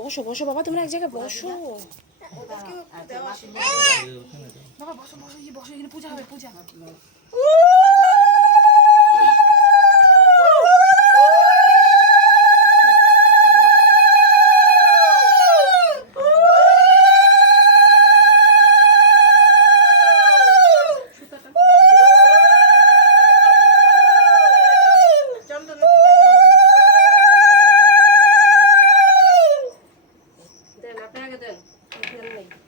বসো বসো বাবা, তোমরা এক জায়গায় বসো। বাবা বসো বসো, বসো, এখানে পূজা হবে, পূজা।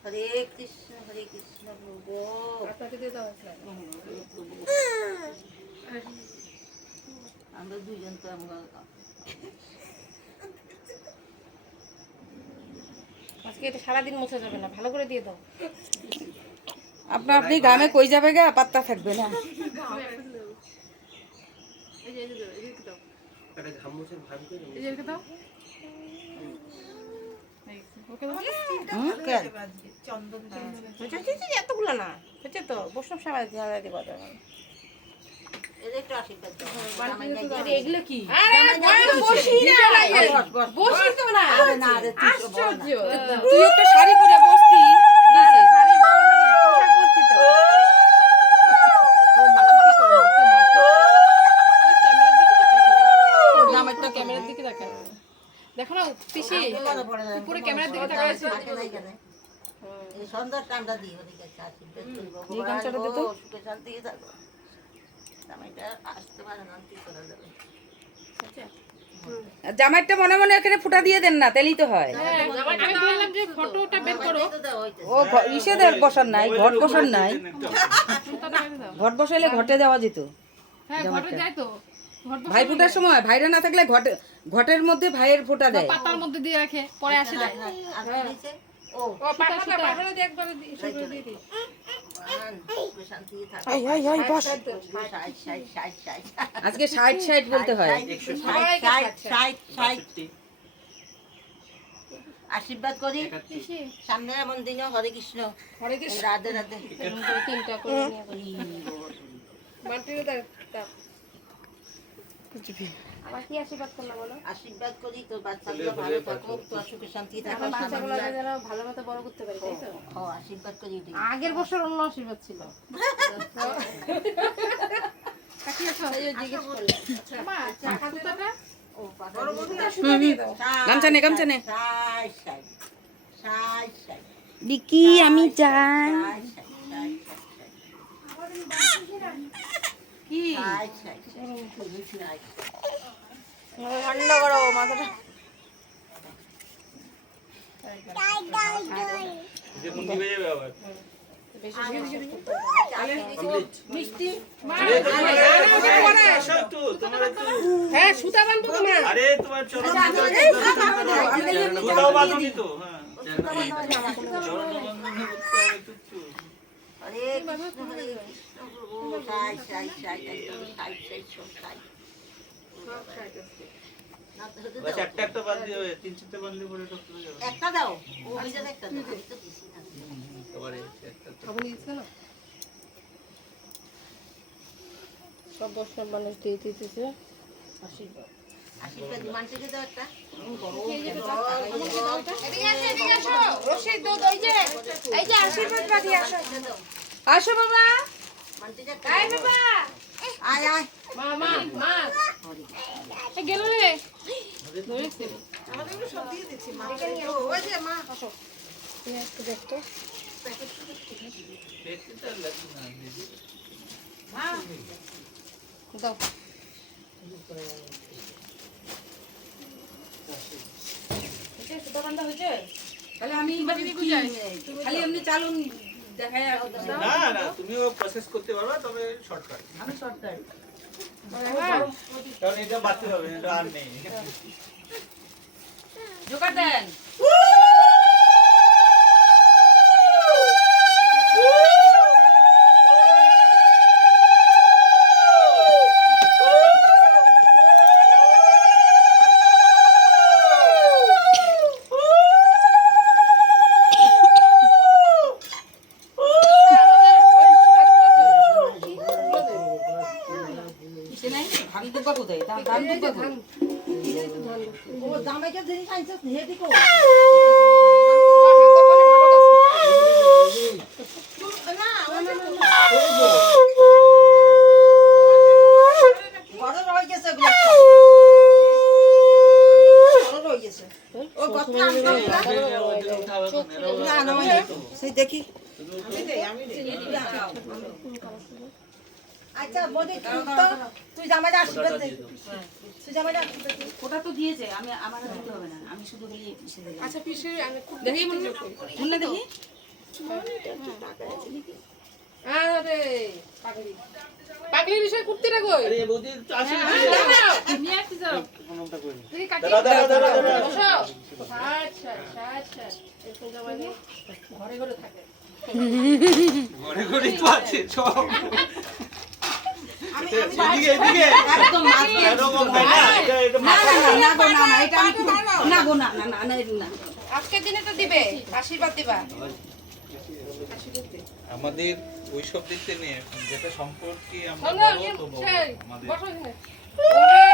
হরে কৃষ্ণ প্রভু আপনাকে দিয়ে দাও। আমরা দুজন তো আমরা আজকে এটা সারাদিন মোছা যাবে না, ভালো করে দিয়ে দাও। আপনা আপনি গ্রামে কই যাবে গা, পাত্তা থাকবে না। এই যে এদিকে দাও, একটা ঘাম মুছে ভাগ করে এই যে এদিকে দাও। এতগুলো না হচ্ছে তো, বৈষ্ণব সবাই দিব। একটু আশীর্বাদ দাও। এগুলো কি? তুই একটা শাড়ি পরে বসতি, ক্যামেরার দিকে তাকা, দেখো না পিসি উপরে ক্যামেরার দিকে তাকা আছে। এই সুন্দর টাইমটা দিই ওদিকে আশীর্বাদ করব। এই গামছাটা দে তো। সুখে শান্তি থাকো। সময়টা আসতে পারে না, কি করা যাবে? জামাইটা মনে মনে এখানে ফুটা দিয়ে দেন না, তেলেই তো হয়। আমি বললাম যে ফটোটা বের করো। ও ইসে বসার নাই, ঘট বসার নাই। ঘট বসাইলে ঘটে দেওয়া যেত। হ্যাঁ ঘটে যায় তো। ভাই ফোটার সময় ভাইরা না থাকলে ঘটের মধ্যে ভাইয়ের ফোঁটা দেয়, পাতার মধ্যে দিয়ে রাখে, পরে আসে যায়। ও পাতাটা পাতাটা দিয়ে একবার দিয়ে দিই। শান্তি থাকো। আই আই আই বস। আজকে 60 বলতে হয়। আশীর্বাদ করি সামনে এমন দিন। হরে কৃষ্ণ, হরে কৃষ্ণ, রাধে রাধে। তিনটা করে নিয়ে মাটিতে দাও। আবার কি আশীর্বাদ করলা বলো? আশীর্বাদ করি তোর বাচ্চাগুলো ভালো থাকুক, তোর সুখে শান্তি থাকুক, বাচ্চাগুলো যেন ভালো মতো বড় করতে পারি, তাই তো? হ্যাঁ আশীর্বাদ করি। আগের বছর অন্য আশীর্বাদ ছিল। কাকি আসো, এই যে জিজ্ঞেস করলে। মা চা খাতাটা ও বড় বন্ধুটা শুনে দিয়ে দাও। গামছা নে। বিকি আমি যাই। কি ঠান্ডা করো মাথাটা। যে মুন্ডি বেজে যাবে আবার মিষ্টি হ্যাঁ সুতা বাঁধবো তোমার। আরে তোমার চরণ সুতাও বাঁধনি তো। হ্যাঁ চরণ বন্ধন করতে হবে তুচ্ছু। হরে কৃষ্ণ হরে কৃষ্ণ প্রভু সাই সাই সাই একদম সাই সাই সব সাই। বাস একটা একটা বাদ দিয়ে হবে, তিন চারটে বাঁধলে পরে এটা চলে যাবে। একটা দাও, ও ভিজে একটা দাও, আমি তো দিছি না। আবার একটা খাবো নিয়েছে না, সব বৈষ্ণব মানুষ দিয়ে দিতেছে আশীর্বাদ। আশীর্বাদ মান থেকে দাও একটা। আসো বাবা। আয় বাবা, আয় আয়। মা মা মা এ গেল রে ধরেছে। আমাদের সব দিয়ে দিচ্ছি মা। ওই যে মা আসো। তুমি একটু দেখতো দেখতে লাগবে না দিদি। মা দাও। সুতা বান্ধা হয়েছে? তাহলে আমি খালি এমনি চালুন দেখাই। না না তুমিও প্রসেস করতে পারবা, তবে শর্টকাট। আমি শর্টকাট। কারণ এটা বাড়তে হবে, এটা আর নেই। জোগাড় দেন। দুর্গা কোথায় ধান দুর্গা কোথায় ও জামাইকে জিনিস আনছে হেঁটে কো না বড় রয়ে গেছে ওগুলো বড় রয়ে গেছে ও কত আম না না সেই দেখি আচ্ছা বলি তুই জামাইটা আশীর্বাদ দে তুই জামাইটা আশীর্বাদ দে ওটা তো দিয়েছে আমি আমার দিতে হবে না আমি শুধু খালি পিষে দিলাম আচ্ছা পিসে আমি দেখি মুন্না দেখি আরে পাগলি পাগলি বিষয় করতে না কই আরে বৌদি তো আসে নিয়ে আসতে যাও কোনটা কই তুই কাটি বসো আচ্ছা আচ্ছা এরকম জামাই ঘরে ঘরে থাকে ঘরে ঘরে তো আছে সব আমি এদিকে এদিকে একদম মাছ এরকম তাই না এটা না না না না এটা আমি না গো না না না না আজকের দিনে তো দিবে আশীর্বাদ দিবা আমাদের ওইসব দিকতে নিয়ে যেটা সম্পর্কে আমরা শোনো বড় তো বড়। আমাদের বসো এখানে ওরে